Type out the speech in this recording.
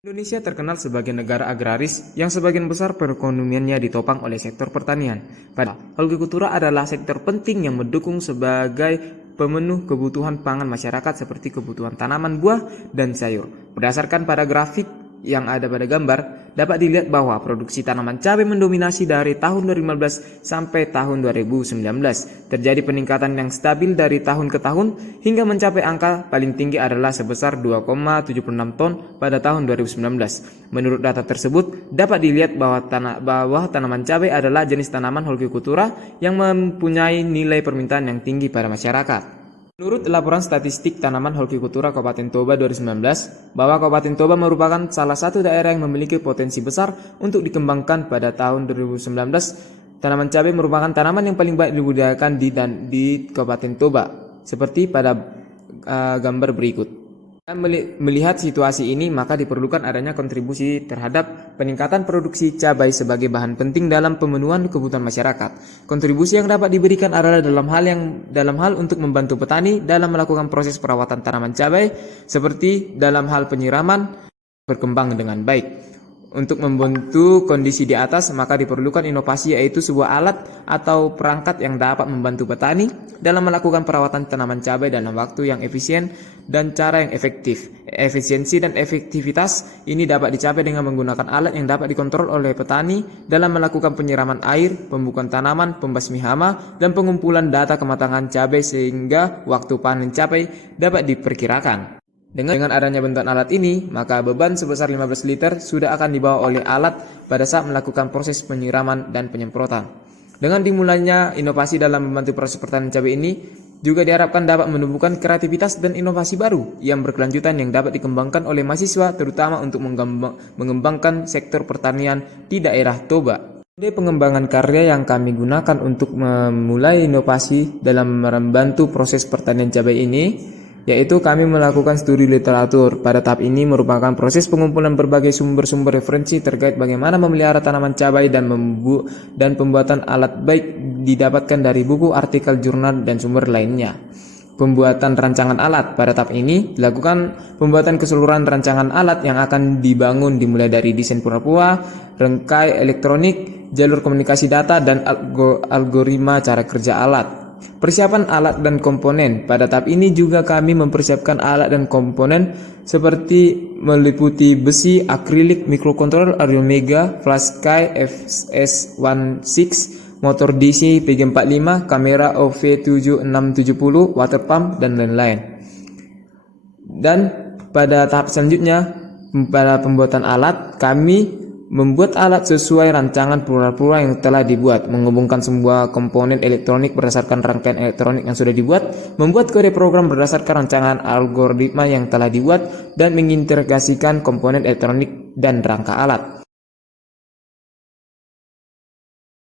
Indonesia terkenal sebagai negara agraris yang sebagian besar perekonomiannya ditopang oleh sektor pertanian. Padahal hortikultura adalah sektor penting yang mendukung sebagai pemenuh kebutuhan pangan masyarakat seperti kebutuhan tanaman buah dan sayur. Berdasarkan pada grafik yang ada pada gambar, dapat dilihat bahwa produksi tanaman cabai mendominasi dari tahun 2015 sampai tahun 2019. Terjadi peningkatan yang stabil dari tahun ke tahun hingga mencapai angka paling tinggi adalah sebesar 2,76 ton pada tahun 2019. Menurut data tersebut, dapat dilihat bahwa tanaman cabai adalah jenis tanaman hortikultura yang mempunyai nilai permintaan yang tinggi pada masyarakat. Menurut laporan statistik tanaman hortikultura Kabupaten Toba 2019, bahwa Kabupaten Toba merupakan salah satu daerah yang memiliki potensi besar untuk dikembangkan pada tahun 2019. Tanaman cabai merupakan tanaman yang paling baik dibudidayakan di Kabupaten Toba, seperti pada gambar berikut. Melihat situasi ini, maka diperlukan adanya kontribusi terhadap peningkatan produksi cabai sebagai bahan penting dalam pemenuhan kebutuhan masyarakat. Kontribusi yang dapat diberikan adalah dalam hal untuk membantu petani dalam melakukan proses perawatan tanaman cabai, seperti dalam hal penyiraman berkembang dengan baik. Untuk membantu kondisi di atas, maka diperlukan inovasi, yaitu sebuah alat atau perangkat yang dapat membantu petani dalam melakukan perawatan tanaman cabai dalam waktu yang efisien dan cara yang efektif. Efisiensi dan efektivitas ini dapat dicapai dengan menggunakan alat yang dapat dikontrol oleh petani dalam melakukan penyiraman air, pembukaan tanaman, pembasmi hama, dan pengumpulan data kematangan cabai sehingga waktu panen cabai dapat diperkirakan. Dengan adanya bantuan alat ini, maka beban sebesar 15 liter sudah akan dibawa oleh alat pada saat melakukan proses penyiraman dan penyemprotan. Dengan dimulainya inovasi dalam membantu proses pertanian cabai ini, juga diharapkan dapat menumbuhkan kreativitas dan inovasi baru yang berkelanjutan yang dapat dikembangkan oleh mahasiswa, terutama untuk mengembangkan sektor pertanian di daerah Toba. Metode pengembangan karya yang kami gunakan untuk memulai inovasi dalam membantu proses pertanian cabai ini, yaitu kami melakukan studi literatur. Pada tahap ini merupakan proses pengumpulan berbagai sumber-sumber referensi terkait bagaimana memelihara tanaman cabai dan pembuatan alat baik didapatkan dari buku, artikel, jurnal, dan sumber lainnya. Pembuatan rancangan alat. Pada tahap ini dilakukan pembuatan keseluruhan rancangan alat yang akan dibangun, dimulai dari desain pura-pura, rangkai elektronik, jalur komunikasi data, dan algoritma cara kerja alat. Persiapan alat dan komponen. Pada tahap ini juga kami mempersiapkan alat dan komponen seperti meliputi besi, akrilik, mikrokontroler Arduino Mega, FlashSky FS16, motor DC PG45, kamera OV7670, water pump, dan lain-lain. Dan pada tahap selanjutnya, pada pembuatan alat, kami membuat alat sesuai rancangan pura-pura yang telah dibuat, menghubungkan semua komponen elektronik berdasarkan rangkaian elektronik yang sudah dibuat, membuat kode program berdasarkan rancangan algoritma yang telah dibuat, dan mengintegrasikan komponen elektronik dan rangka alat.